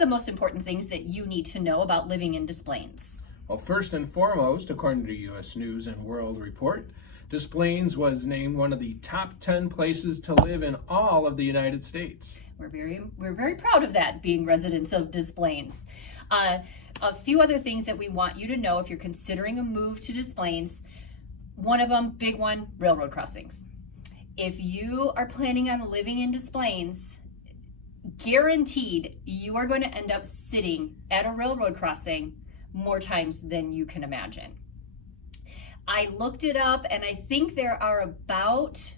the most important things that you need to know about living in Des Plaines? Well, first and foremost, according to U.S. News and World Report, Des Plaines was named one of the top 10 places to live in all of the United States. We're very proud of that, being residents of Des Plaines. A few other things that we want you to know if you're considering a move to Des Plaines. One of them, big one, railroad crossings. If you are planning on living in Des Plaines, guaranteed you are going to end up sitting at a railroad crossing more times than you can imagine. I looked it up, and I think there are about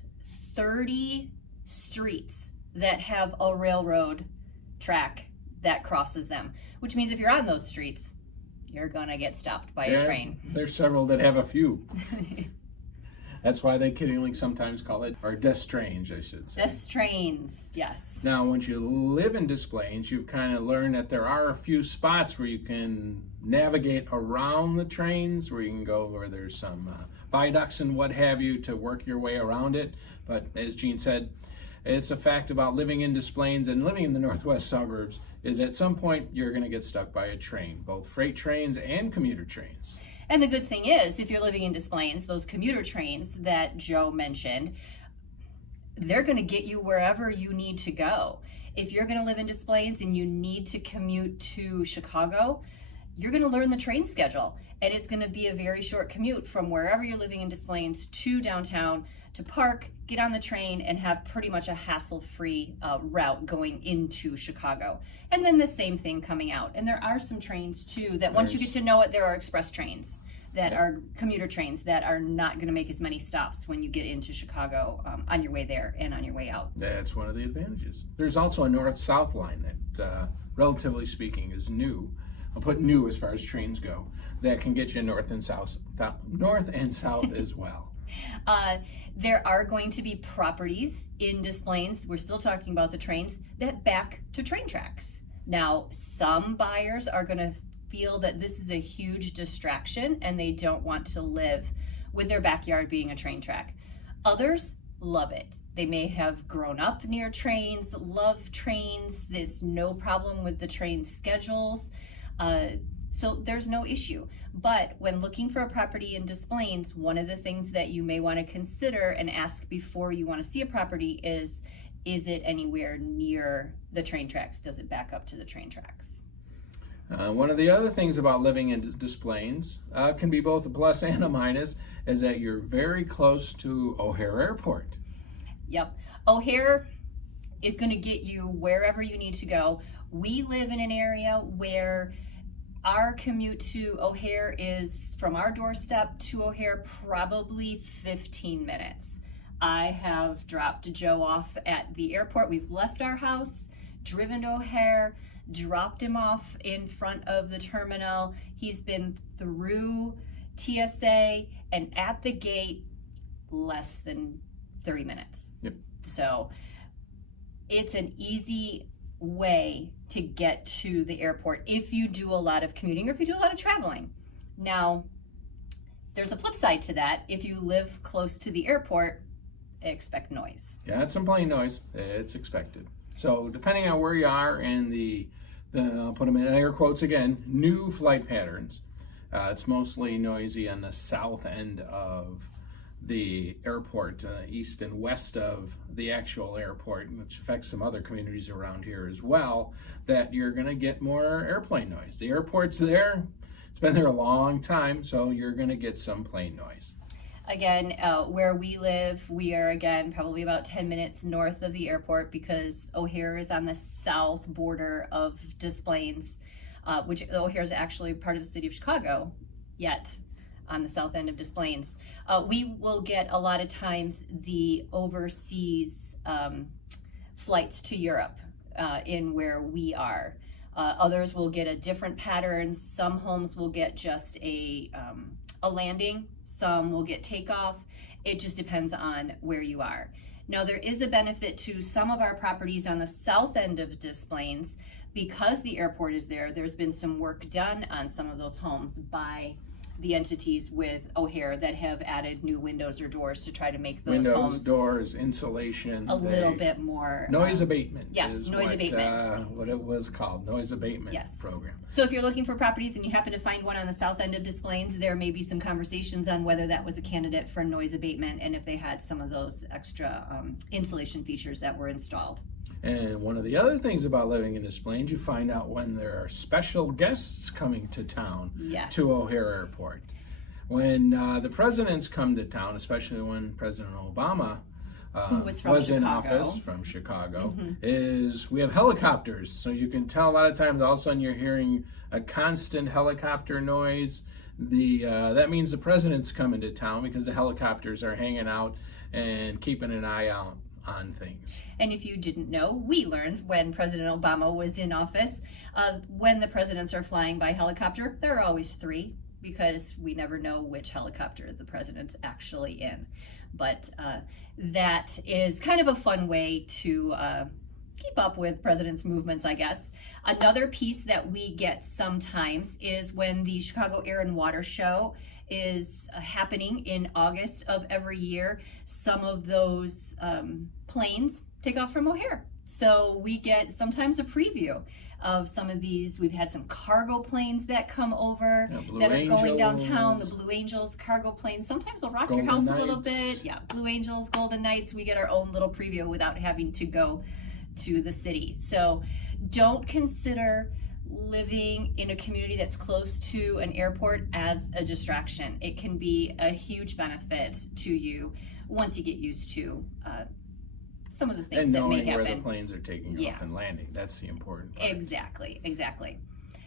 30 streets that have a railroad track that crosses them, which means if you're on those streets, you're gonna get stopped by a train. There's several that have a few. That's why they kiddingly sometimes call it, or Des Trains, I should say. Des Trains, yes. Now, once you live in Des Plaines, you've kind of learned that there are a few spots where you can navigate around the trains, where you can go where there's some viaducts and what have you to work your way around it. But as Jean said, it's a fact about living in Des Plaines and living in the northwest suburbs is at some point you're going to get stuck by a train, both freight trains and commuter trains. And the good thing is, if you're living in Des Plaines, those commuter trains that Joe mentioned, they're going to get you wherever you need to go. If you're going to live in Des Plaines and you need to commute to Chicago, you're going to learn the train schedule. And it's going to be a very short commute from wherever you're living in Des Plaines to downtown to park, get on the train, and have pretty much a hassle-free route going into Chicago. And then the same thing coming out. And there are some trains too that once you get to know it, there are express trains that are commuter trains that are not going to make as many stops when you get into Chicago on your way there and on your way out. That's one of the advantages. There's also a north-south line that, relatively speaking, is new. I'll put new as far as trains go. That can get you north and south as well. There are going to be properties in Des Plaines, we're still talking about the trains, that back to train tracks. Now, some buyers are going to feel that this is a huge distraction and they don't want to live with their backyard being a train track. Others love it. They may have grown up near trains, love trains, there's no problem with the train schedules. So there's no issue. But when looking for a property in Des Plaines, one of the things that you may want to consider and ask before you want to see a property is it anywhere near the train tracks? Does it back up to the train tracks? One of the other things about living in Des Plaines can be both a plus and a minus, is that you're very close to O'Hare Airport. Yep. O'Hare is going to get you wherever you need to go. We live in an area where our commute to O'Hare is from our doorstep to O'Hare probably 15 minutes. I have dropped Joe off at the airport. We've left our house, driven to O'Hare, dropped him off in front of the terminal. He's been through TSA and at the gate less than 30 minutes. Yep. So it's an easy way to get to the airport if you do a lot of commuting or if you do a lot of traveling. Now, there's a flip side to that. If you live close to the airport, expect noise. Yeah, it's some plane noise. It's expected. So depending on where you are in the I'll put them in air quotes again, new flight patterns, it's mostly noisy on the south end of the airport, east and west of the actual airport, which affects some other communities around here as well, that you're going to get more airplane noise. The airport's there. It's been there a long time, so you're going to get some plane noise. Again, where we live, we are again probably about 10 minutes north of the airport because O'Hare is on the south border of Des Plaines, which O'Hare is actually part of the city of Chicago, yet on the south end of Des Plaines. We will get a lot of times the overseas flights to Europe in where we are. Others will get a different pattern. Some homes will get just a landing. Some will get takeoff. It just depends on where you are. Now, there is a benefit to some of our properties on the south end of Des Plaines. Because the airport is there, there's been some work done on some of those homes by the entities with O'Hare that have added new windows or doors to try to make those Windows, homes doors, insulation. a little bit more Noise abatement. yes, is noise abatement. What it was called, noise abatement Yes. program. So if you're looking for properties and you happen to find one on the south end of Des Plaines, there may be some conversations on whether that was a candidate for noise abatement and if they had some of those extra insulation features that were installed. And one of the other things about living in Des Plaines, you find out when there are special guests coming to town Yes. to O'Hare Airport. When the presidents come to town, especially when President Obama Who was from in Chicago. office from Chicago, is we have helicopters. So you can tell a lot of times all of a sudden you're hearing a constant helicopter noise. That means the president's coming to town because the helicopters are hanging out and keeping an eye out on things. And if you didn't know, we learned when President Obama was in office, when the presidents are flying by helicopter, there are always three because we never know which helicopter the president's actually in. But that is kind of a fun way to keep up with president's movements, I guess. Another piece that we get sometimes is when the Chicago Air and Water Show is happening in August of every year. Some of those planes take off from O'Hare. So we get sometimes a preview of some of these. We've had some cargo planes that come over that are going downtown, the Blue Angels cargo planes. Sometimes they'll rock your house a little bit. Yeah, Blue Angels, Golden Knights. We get our own little preview without having to go to the city. So don't consider living in a community that's close to an airport as a distraction. It can be a huge benefit to you once you get used to some of the things And that may knowing where happen. the planes are taking off and landing. That's the important part. Exactly.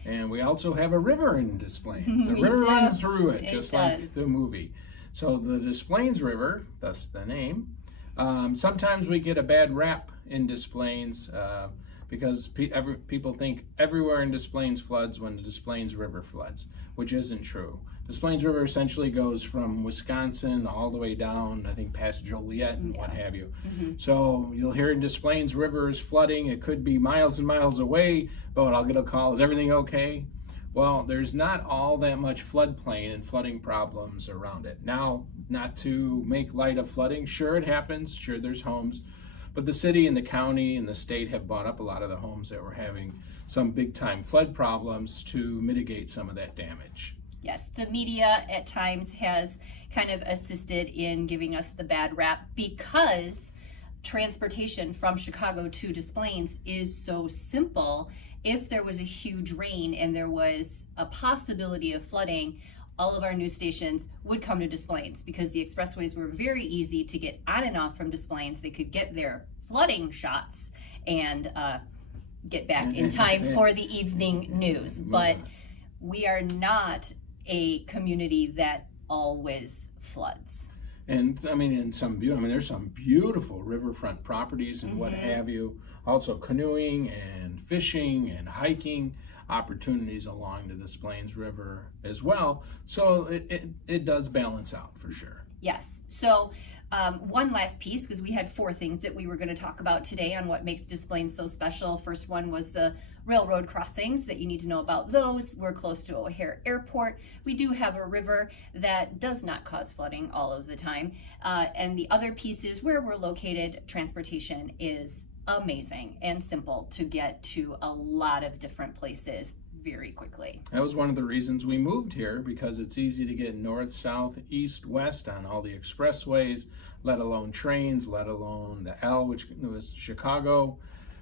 And we also have a river in Des Plaines. The We river do. runs through it, It just does. like the movie. So the Des Plaines River, thus the name, sometimes we get a bad rap in Des Plaines because people think everywhere in Des Plaines floods when the Des Plaines River floods, which isn't true. Des Plaines River essentially goes from Wisconsin all the way down, I think, past Joliet and what have you. So you'll hear in Des Plaines River is flooding. It could be miles and miles away, but I'll get a call, is everything okay? Well, there's not all that much floodplain and flooding problems around it. Now, not to make light of flooding, sure it happens, sure there's homes, but the city and the county and the state have bought up a lot of the homes that were having some big time flood problems to mitigate some of that damage. Yes, the media at times has kind of assisted in giving us the bad rap because transportation from Chicago to Des Plaines is so simple. If there was a huge rain and there was a possibility of flooding, all of our news stations would come to Des Plaines because the expressways were very easy to get on and off from Des Plaines. They could get their flooding shots and get back in time for the evening news. But we are not a community that always floods. And I mean, there's some beautiful riverfront properties and what have you. Also canoeing and fishing and hiking opportunities along the Des Plaines River as well. So it does balance out for sure. Yes. So one last piece, because we had 4 things that we were going to talk about today on what makes Des Plaines so special. First one was the railroad crossings that you need to know about those. We're close to O'Hare Airport. We do have a river that does not cause flooding all of the time. And the other piece is where we're located. Transportation is amazing and simple to get to a lot of different places very quickly. That was one of the reasons we moved here, because it's easy to get north, south, east, west on all the expressways, let alone trains, let alone the L, which was Chicago.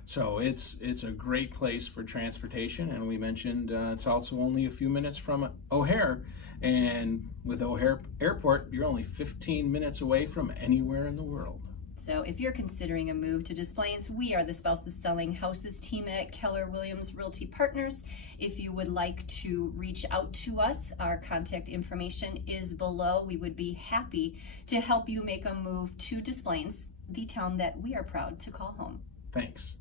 So it's a great place for transportation, and we mentioned it's also only a few minutes from O'Hare, and with O'Hare Airport, you're only 15 minutes away from anywhere in the world. So if you're considering a move to Des Plaines, we are the Spouses Selling Houses team at Keller Williams Realty Partners. If you would like to reach out to us, our contact information is below. We would be happy to help you make a move to Des Plaines, the town that we are proud to call home. Thanks.